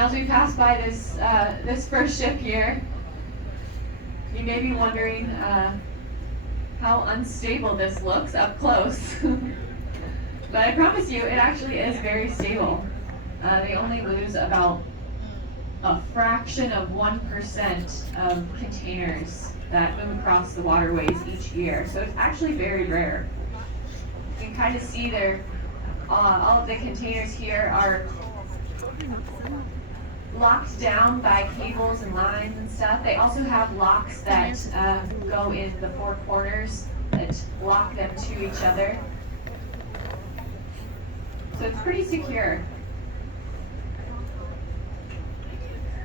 Now as we pass by this first ship here, you may be wondering how unstable this looks up close. But I promise you, it actually is very stable. They only lose about a fraction of 1% of containers that move across the waterways each year. So it's actually very rare. You can kind of see there, all of the containers here are locked down by cables and lines and stuff. They also have locks that go in the four corners that lock them to each other. So it's pretty secure.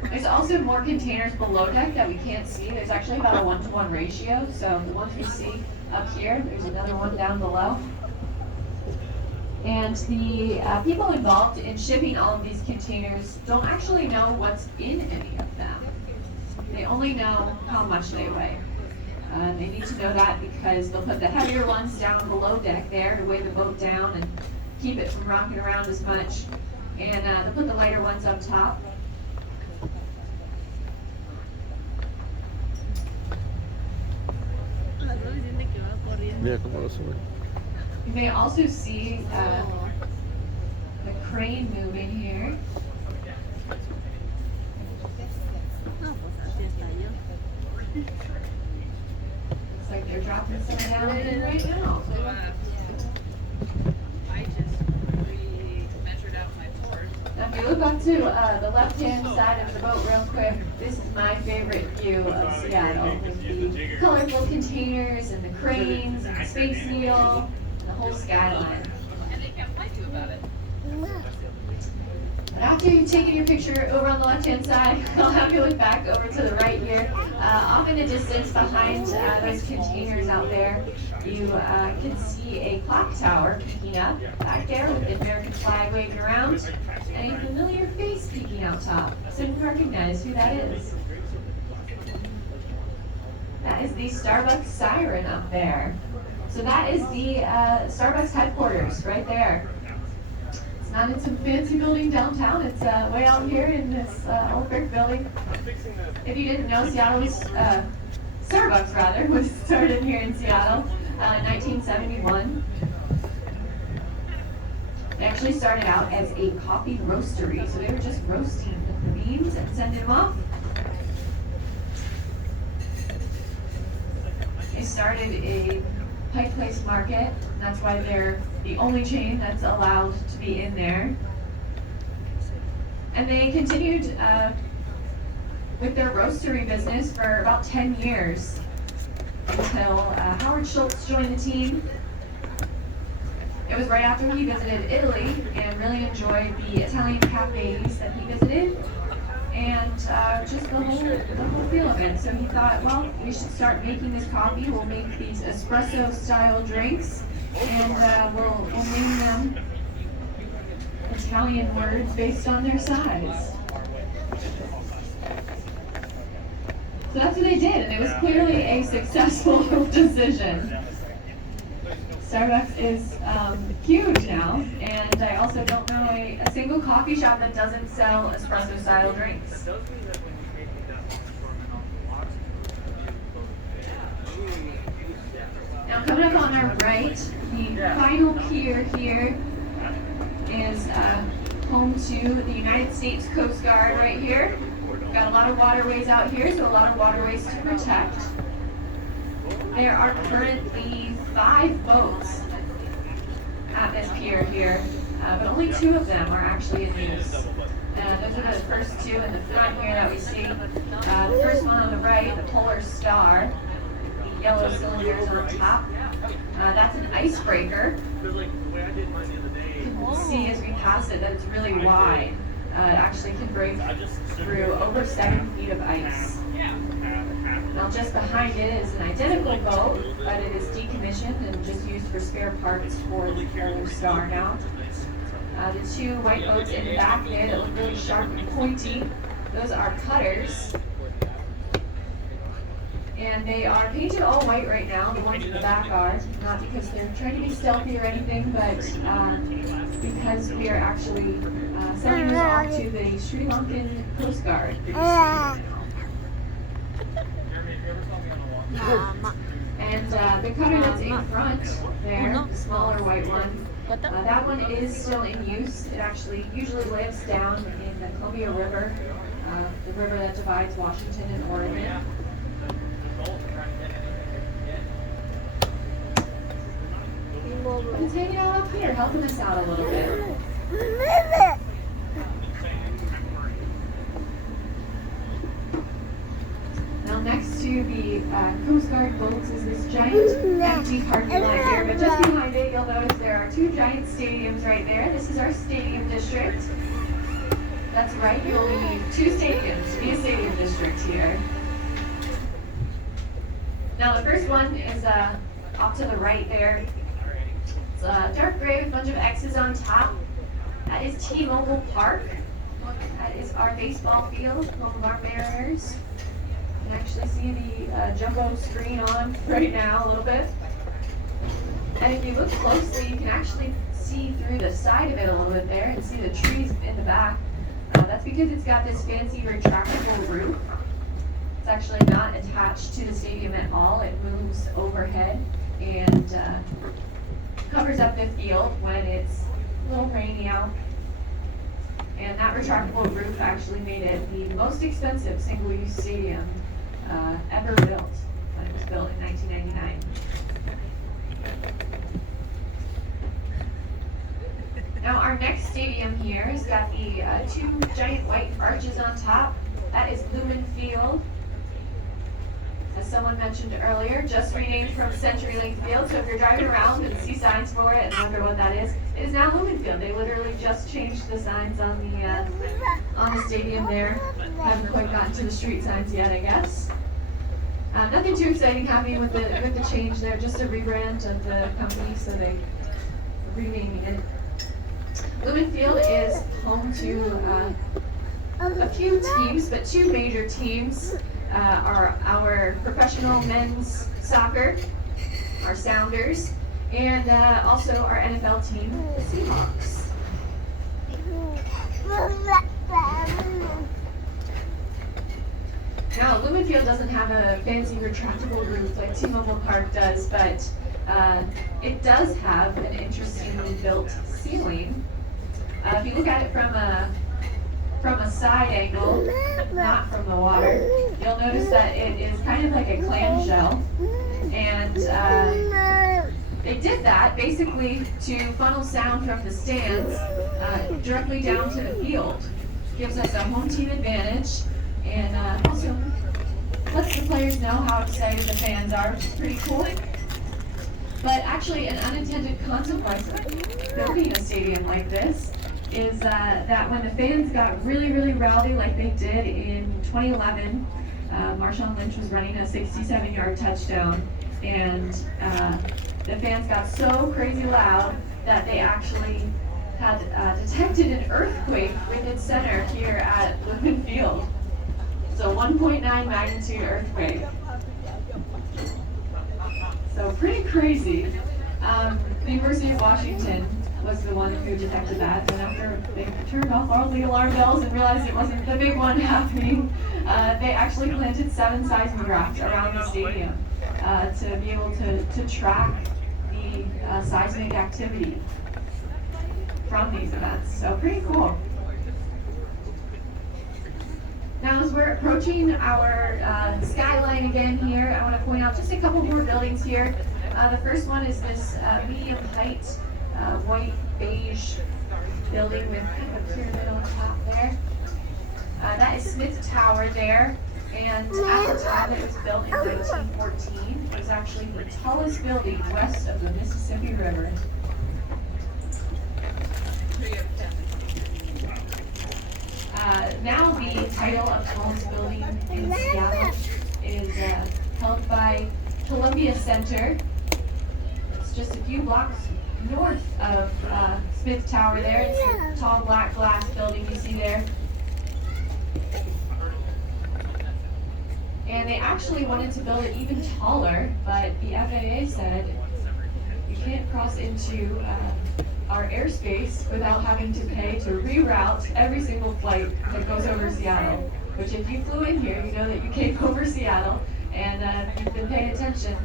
There's also more containers below deck that we can't see. There's actually about a 1-to-1 ratio. So the ones we see up here, there's another one down below. And the people involved in shipping all of these containers don't actually know what's in any of them. They only know how much they weigh. They need to know that because they'll put the heavier ones down below deck there to weigh the boat down and keep it from rocking around as much. And they'll put the lighter ones up top. You may also see the crane moving here. Looks like they're dropping some down in right now. Now if you look up to the left-hand side of the boat real quick, this is my favorite view of Seattle with the colorful containers and the cranes and the Space Needle, and the whole skyline. And they can't fight you about it. But after you've taken your picture over on the left-hand side, I'll have you look back over to the right here. Off in the distance behind those containers out there, you can see a clock tower peeking up back there with the American flag waving around and a familiar face peeking out top. So you can recognize who that is. That is the Starbucks siren up there. So that is the Starbucks headquarters right there. It's not in some fancy building downtown. It's way out here in this old brick building. If you didn't know, Starbucks rather, was started here in Seattle in 1971. They actually started out as a coffee roastery, so they were just roasting the beans and sending them off. They started a Pike Place Market, and that's why they're the only chain that's allowed to be in there. And they continued with their roastery business for about 10 years until Howard Schultz joined the team. It was right after he visited Italy and really enjoyed the Italian cafes that he visited and just the whole feel of it. So he thought, well, we should start making this coffee. We'll make these espresso style drinks and we'll name them Italian words based on their size. So that's what they did, and it was clearly a successful decision. Starbucks is huge now, and I also don't know a single coffee shop that doesn't sell espresso style drinks. Now coming up on our right, the final pier here is home to the United States Coast Guard right here. We've got a lot of waterways out here, so a lot of waterways to protect. There are currently 5 boats at this pier here, but only 2 of them are actually in use. Those are the first 2 in the front here that we see. The first one on the right, the Polar Star, the yellow cylinders on top. That's an icebreaker. You can see as we pass it that it's really wide. It actually can break through over 7 feet of ice. Now just behind it is an identical boat, but it is decommissioned and just used for spare parts for the Polar Star now. The 2 white boats in the back there that look really sharp and pointy, those are cutters. And they are painted all white right now, the ones in the back are, not because they're trying to be stealthy or anything, but because we are actually selling these off back to the Sri Lankan Coast Guard. And the cutter that's in front there, the smaller white one, that one is still in use. It actually usually lives down in the Columbia River, the river that divides Washington and Oregon. He's hanging out up here, helping us out a little bit. Now next to the Coast Guard boats is this giant empty parking lot here, but just behind it you'll notice there are two giant stadiums right there. This is our stadium district. That's right, you only need two stadiums to be a stadium district here. Now the first one is off to the right there. It's dark gray with a bunch of X's on top. That is T-Mobile Park. That is our baseball field, home of our Mariners. You can actually see the jumbo screen on right now a little bit. And if you look closely, you can actually see through the side of it a little bit there and see the trees in the back. That's because it's got this fancy retractable roof. It's actually not attached to the stadium at all. It moves overhead and covers up the field when it's a little rainy out. And that retractable roof actually made it the most expensive single-use stadium ever built when it was built in 1999. Now our next stadium here has got the two giant white arches on top. That is Lumen Field. As someone mentioned earlier, just renamed from CenturyLink Field. So if you're driving around and see signs for it and wonder what that is, it is now Lumen Field. They literally just changed the signs on the stadium there. Haven't quite gotten to the street signs yet, I guess. Nothing too exciting happening with the change there. Just a rebrand of the company, so they are renaming it. Lumen Field is home to a few teams, but two major teams are our professional men's soccer, our Sounders, and also our NFL team, the Seahawks. Now, Lumen Field doesn't have a fancy retractable roof like T-Mobile Park does, but it does have an interestingly built ceiling. If you look at it from a side angle, not from the water, you'll notice that it is kind of like a clamshell. And they did that basically to funnel sound from the stands directly down to the field. Gives us a home team advantage and also lets the players know how excited the fans are, which is pretty cool. But actually an unintended consequence of building a stadium like this is that when the fans got really, really rowdy like they did in 2011, Marshawn Lynch was running a 67-yard touchdown, and the fans got so crazy loud that they actually had detected an earthquake within center here at Lumen Field. It's a 1.9 magnitude earthquake. So pretty crazy. The University of Washington was the one who detected that, and after they turned off all the alarm bells and realized it wasn't the big one happening, they actually planted 7 seismographs around the stadium to be able to track the seismic activity from these events. So pretty cool. Now as we're approaching our Skyline again here, I want to point out just a couple more buildings here. The first one is this medium height white beige building with kind of a pyramid on top there. That is Smith Tower there, and at the time it was built in 1914. It was actually the tallest building west of the Mississippi River. Now the title of tallest building in Seattle is held by Columbia Center. It's just a few blocks north of Smith Tower there. It's the tall black glass building you see there. And they actually wanted to build it even taller, but the FAA said you can't cross into our airspace without having to pay to reroute every single flight that goes over Seattle. Which if you flew in here, you know that you came over Seattle, and you've been paying attention.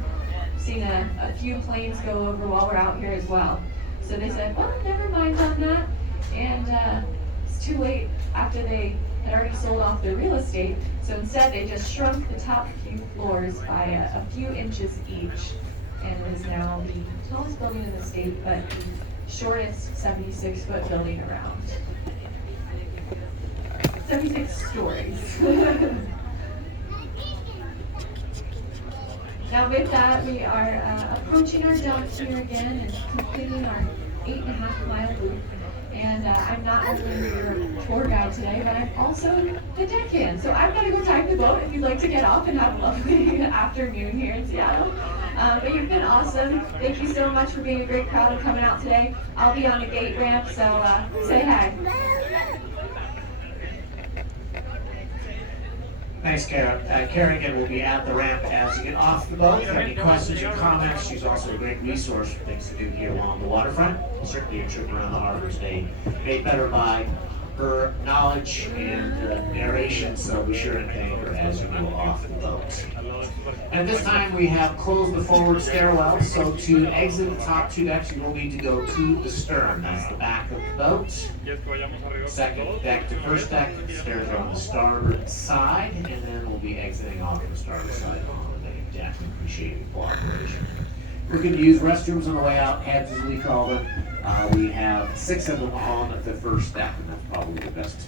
Seen a few planes go over while we're out here as well. So they said, well, never mind on that. And it's too late after they had already sold off their real estate. So instead, they just shrunk the top few floors by a few inches each. And it is now the tallest building in the state, but the shortest 76-foot building around. 76 stories. Now with that, we are approaching our dock here again and completing our 8.5-mile loop. And I'm not only your tour guide today, but I'm also the deckhand. So I've got to go time the boat if you'd like to get off and have a lovely afternoon here in Seattle. But you've been awesome. Thank you so much for being a great crowd and coming out today. I'll be on the gate ramp, so say hi. Thanks, Kara. Kara again will be at the ramp as you get off the boat. If you have any questions or comments, she's also a great resource for things to do here along the waterfront. Certainly a trip around the harbor is made better by her knowledge and narration, so be sure and thank her as you go off the boat. And this time we have closed the forward stairwell, so to exit the top two decks, you will need to go to the stern. That's the back of the boat. Second deck to first deck, the stairs are on the starboard side, and then we'll be exiting off the starboard side on the main deck. Appreciate your cooperation. We could use restrooms on the way out, heads as we call them. We have 6 of them on the first deck, and that's probably the best